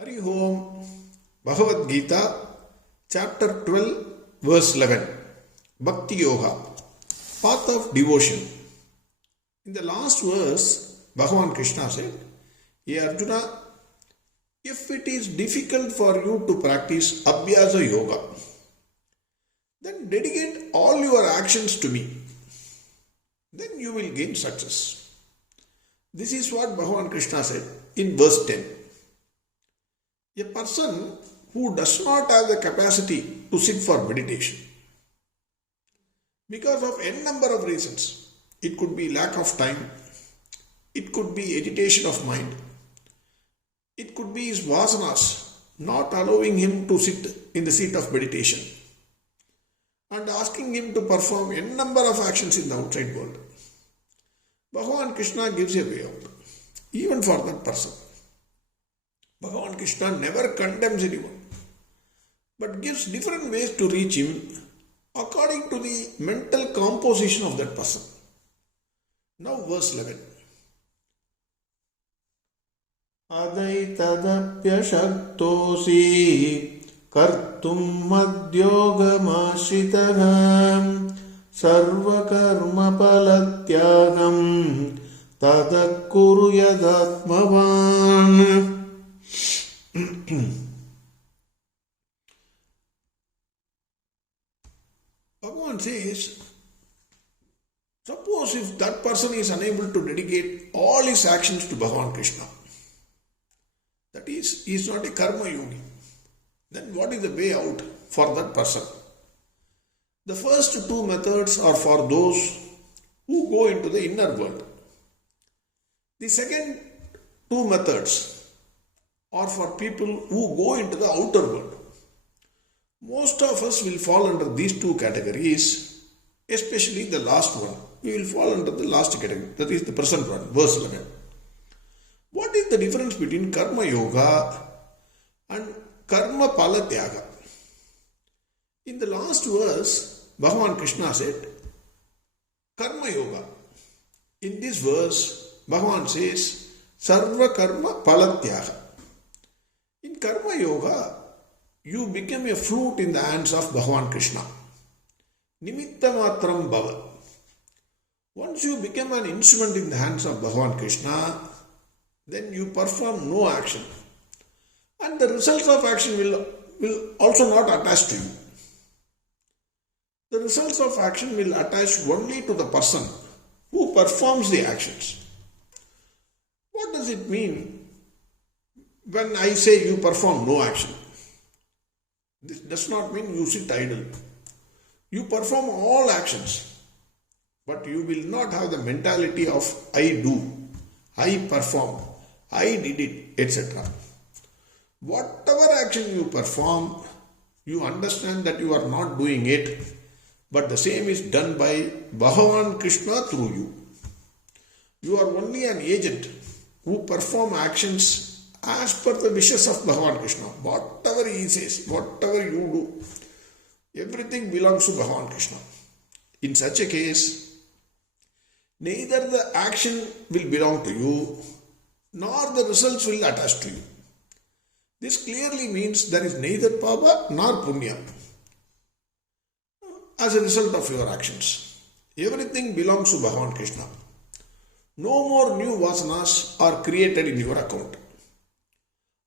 Hari Om, Bhagavad Gita, chapter 12, verse 11, Bhakti Yoga, path of devotion. In the last verse, Bhagavan Krishna said, "Hey Arjuna, if it is difficult for you to practice Abhyasa Yoga, then dedicate all your actions to me. Then you will gain success." This is what Bhagavan Krishna said in verse 10. A person who does not have the capacity to sit for meditation because of n number of reasons, it could be lack of time, it could be agitation of mind, it could be his vasanas not allowing him to sit in the seat of meditation and asking him to perform n number of actions in the outside world. Bhagavan Krishna gives a way out, even for that person. Bhagavan Krishna never condemns anyone, but gives different ways to reach him according to the mental composition of that person. Now verse 11. Adaitadapyashaktosi kartum madyogamashritah sarvakarma palatyagam tadakuru yadatmavan. Bhagavan says, suppose if that person is unable to dedicate all his actions to Bhagavan Krishna, that is, he is not a karma yogi, then what is the way out for that person? The first two methods are for those who go into the inner world. The second two methods are for people who go into the outer world. Most of us will fall under these two categories, especially the last one. We will fall under the last category, that is the present one, verse 11. What is the difference between Karma Yoga and Karma Pala Tyaga? In the last verse, Bhagavan Krishna said, Karma Yoga. In this verse, Bhagavan says, Sarva Karma Pala Tyaga. In Karma Yoga, you become a flute in the hands of Bhagavan Krishna. Nimitta Matram Bhava. Once you become an instrument in the hands of Bhagavan Krishna, then you perform no action. And the results of action will also not attach to you. The results of action will attach only to the person who performs the actions. What does it mean when I say you perform no action? This does not mean you sit idle. You perform all actions, but you will not have the mentality of I do, I perform, I did it, etc. Whatever action you perform, you understand that you are not doing it, but the same is done by Bhagavan Krishna through you. You are only an agent who perform actions as per the wishes of Bhagavan Krishna. Whatever he says, whatever you do, everything belongs to Bhagavan Krishna. In such a case, neither the action will belong to you, nor the results will attach to you. This clearly means there is neither Papa nor Punya as a result of your actions. Everything belongs to Bhagavan Krishna. No more new vasanas are created in your account.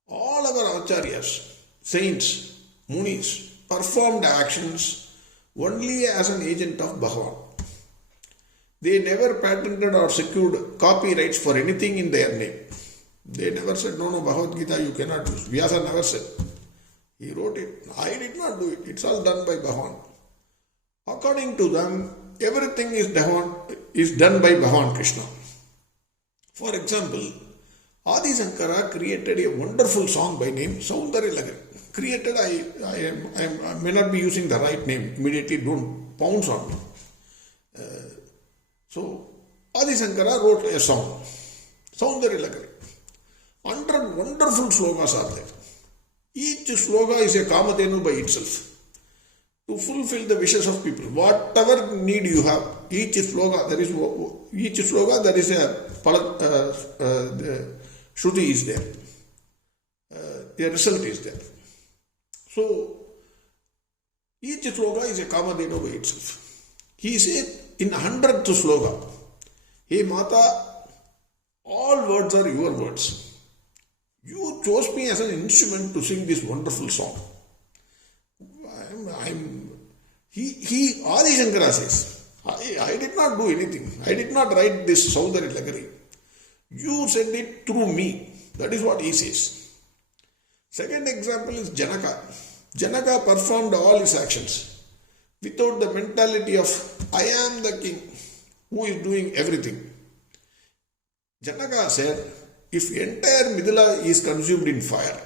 All our acharyas, saints, munis performed actions only as an agent of Bhagavan. They never patented or secured copyrights for anything in their name. They never said, no, Bhagavad Gita you cannot use. Vyasa never said. He wrote it. I did not do it. It's all done by Bhagavan. According to them, everything is done by Bhagavan Krishna. For example, Adi Shankara created a wonderful song by name Saundarya Lagari. Created, I may not be using the right name. Immediately don't pounce on me. So, Adi Shankara wrote a song, Saundarya Lagari. 100 wonderful slokas are there. Each sloka is a kamadhenu by itself. To fulfill the wishes of people, whatever need you have, each sloka there is a Shruti is there. a result is there. So, each sloka is a Kamadeva by itself. He said in 100th sloka, Hey Mata, all words are your words. You chose me as an instrument to sing this wonderful song. Adi Shankara says, I did not do anything. I did not write this Saudari Lagari. You said it through me. That is what he says. Second example is Janaka. Janaka performed all his actions without the mentality of I am the king who is doing everything. Janaka said, if entire Midila is consumed in fire,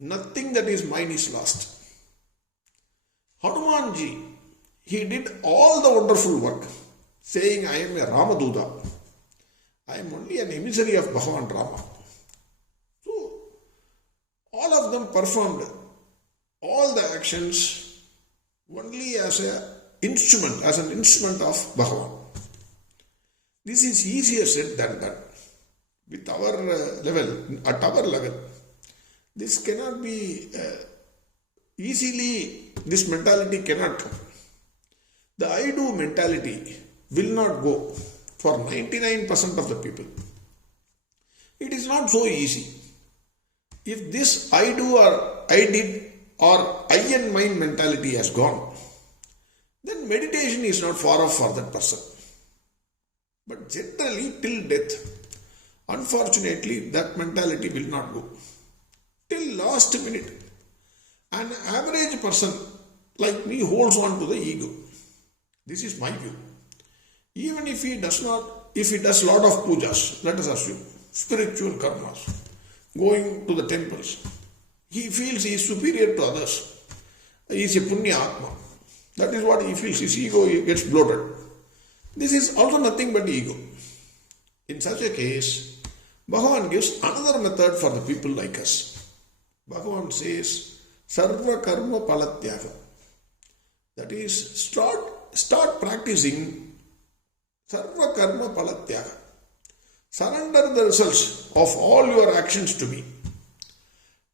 nothing that is mine is lost. Hanumanji, he did all the wonderful work, saying, I am a Ramaduta. I am only an emissary of Bhagavan Rama. So, all of them performed all the actions only as an instrument of Bhagavan. This is easier said than done. With our level, at our level, this cannot be easily, this mentality cannot come. The I do mentality will not go for 99% of the people. It is not so easy. If this I do or I did or I and mine mentality has gone, then meditation is not far off for that person. But generally, till death, unfortunately, that mentality will not go. Till last minute, an average person like me holds on to the ego. This is my view. Even if he does lot of pujas, let us assume, spiritual karmas, going to the temples, he feels he is superior to others. He is a punya atma. That is what he feels. His ego gets bloated. This is also nothing but ego. In such a case, Bhagavan gives another method for the people like us. Bhagavan says, Sarva Karma Palatyaga. That is, start practicing Sarva Karma Palatyaga. Surrender the results of all your actions to me.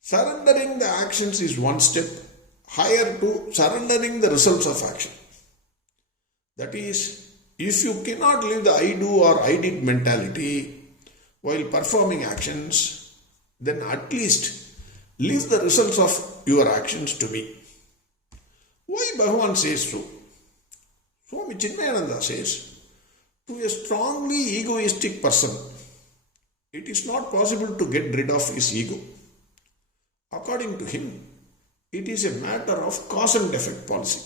Surrendering the actions is one step higher to surrendering the results of action. That is, if you cannot live the I do or I did mentality while performing actions, then at least leave the results of your actions to me. Why Bhagavan says so? Swami Chinmayananda says, to a strongly egoistic person, it is not possible to get rid of his ego. According to him, it is a matter of cause and effect policy.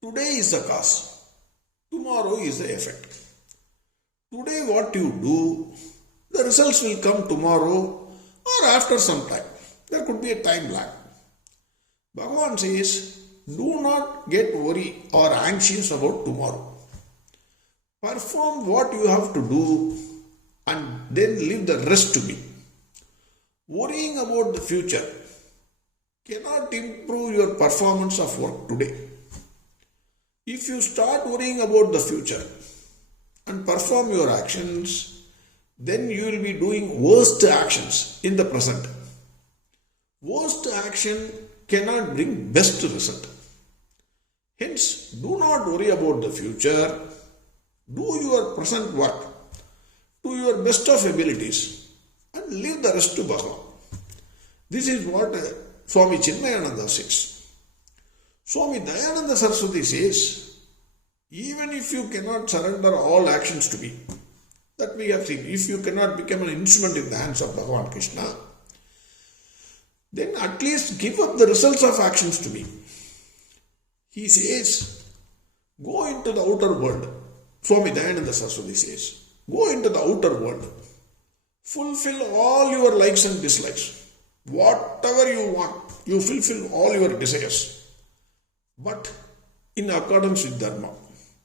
Today is the cause. Tomorrow is the effect. Today what you do, the results will come tomorrow or after some time. There could be a time lag. Bhagavan says, do not get worried or anxious about tomorrow. Perform what you have to do and then leave the rest to me. Worrying about the future cannot improve your performance of work today. If you start worrying about the future and perform your actions, then you will be doing worst actions in the present. Worst action cannot bring best result. Hence, do not worry about the future. Do your present work to your best of abilities and leave the rest to Bhagavan. This is what Swami Chinmayananda says. Swami Dayananda Saraswati says, even if you cannot surrender all actions to me, that we have seen, if you cannot become an instrument in the hands of Bhagavan Krishna, then at least give up the results of actions to me. He says, go into the outer world. Swami Dayananda Saraswati says, go into the outer world. Fulfill all your likes and dislikes. Whatever you want, you fulfill all your desires. But in accordance with Dharma.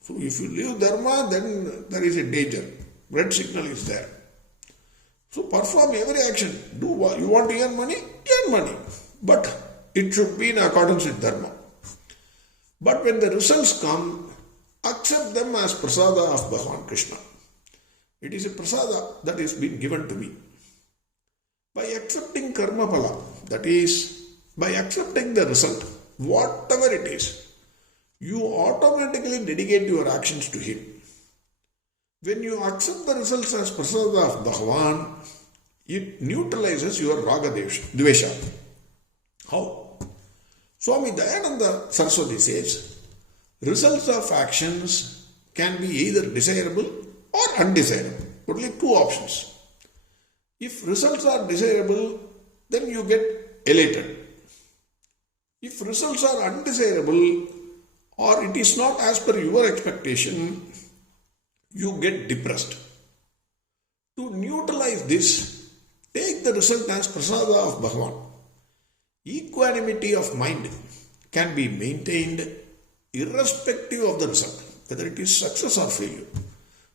So if you leave Dharma, then there is a danger. Red signal is there. So perform every action. Do what you want to earn money? Earn money. But it should be in accordance with Dharma. But when the results come, accept them as prasada of Bhagavan Krishna. It is a prasada that is being given to me. By accepting karma phala, that is, by accepting the result, whatever it is, you automatically dedicate your actions to Him. When you accept the results as prasada of Bhagavan, it neutralizes your raga dvesha. How? Swami Dayananda Saraswati says, results of actions can be either desirable or undesirable. Only two options. If results are desirable, then you get elated. If results are undesirable or it is not as per your expectation, you get depressed. To neutralize this, take the result as prasada of Bhagavan. Equanimity of mind can be maintained irrespective of the result, whether it is success or failure,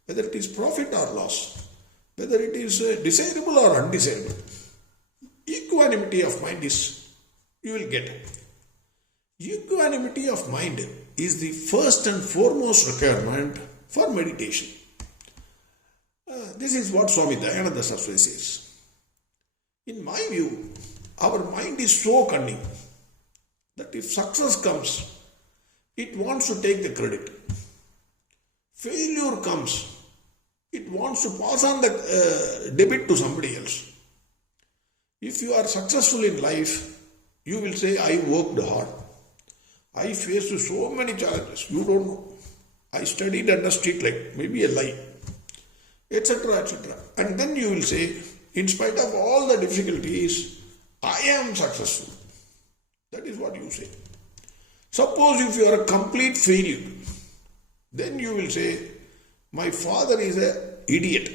whether it is profit or loss, whether it is desirable or undesirable. Equanimity of mind is, you will get. Equanimity of mind is the first and foremost requirement for meditation. This is what Swami Dayananda Saraswati says. In my view, our mind is so cunning that if success comes, it wants to take the credit. Failure comes, it wants to pass on the debit to somebody else. If you are successful in life, you will say, I worked hard. I faced so many challenges. You don't know. I studied under street light, maybe a lie, etc., etc. And then you will say, in spite of all the difficulties, I am successful. That is what you say. Suppose if you are a complete failure, then you will say, my father is an idiot.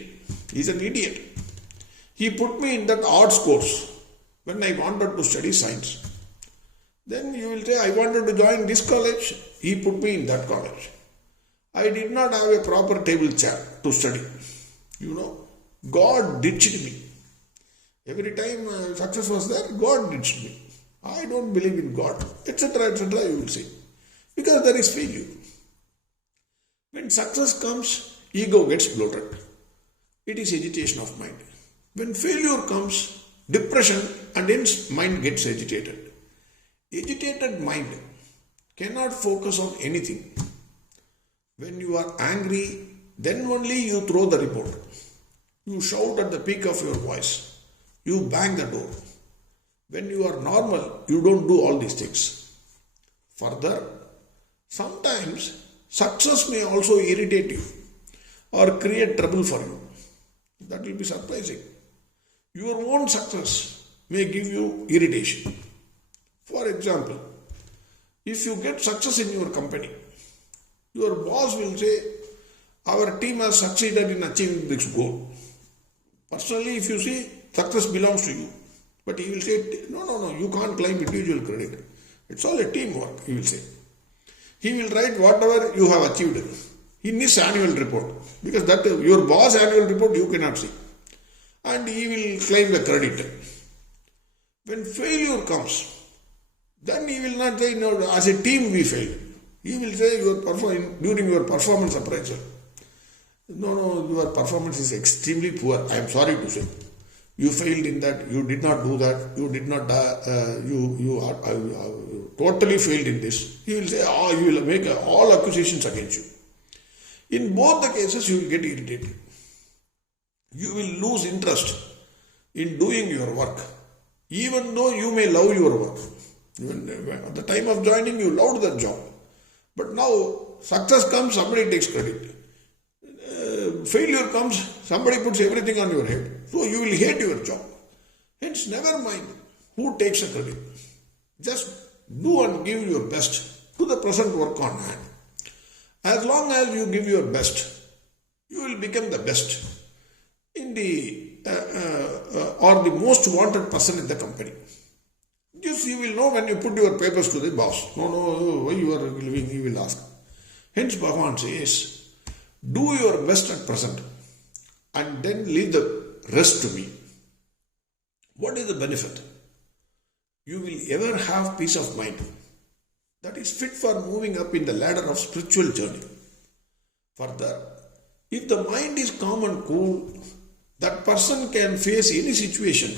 He is an idiot. He put me in that arts course when I wanted to study science. Then you will say, I wanted to join this college. He put me in that college. I did not have a proper table chair to study. You know, God ditched me. Every time success was there, God ditched me. I don't believe in God, etc., etc., you will say. Because there is failure. When success comes, ego gets bloated. It is agitation of mind. When failure comes, depression, and hence mind gets agitated. Agitated mind cannot focus on anything. When you are angry, then only you throw the report. You shout at the peak of your voice. You bang the door. When you are normal, you don't do all these things. Further, sometimes success may also irritate you or create trouble for you. That will be surprising. Your own success may give you irritation. For example, if you get success in your company, your boss will say, our team has succeeded in achieving this goal. Personally, if you see, success belongs to you. But he will say, no, you can't claim individual credit. It's all a teamwork, he will say. He will write whatever you have achieved in his annual report. Because that your boss' annual report you cannot see. And he will claim the credit. When failure comes, then he will not say, no, as a team we failed. He will say during your performance appraisal, no, your performance is extremely poor. I am sorry to say. You failed in that, you did not do that, you did not, you totally failed in this. He will say, he will make all accusations against you. In both the cases, you will get irritated. You will lose interest in doing your work, even though you may love your work. Even at the time of joining, you loved that job. But now, success comes, somebody takes credit. Failure comes, somebody puts everything on your head. So you will hate your job. Hence, never mind who takes the credit. Just do and give your best to the present work on hand. As long as you give your best, you will become the best in the or the most wanted person in the company. Just you will know when you put your papers to the boss. No, why you are living, he will ask. Hence, Bhagavan says, do your best at present and then leave the rest to me. What is the benefit? You will ever have peace of mind that is fit for moving up in the ladder of spiritual journey. Further, if the mind is calm and cool, that person can face any situation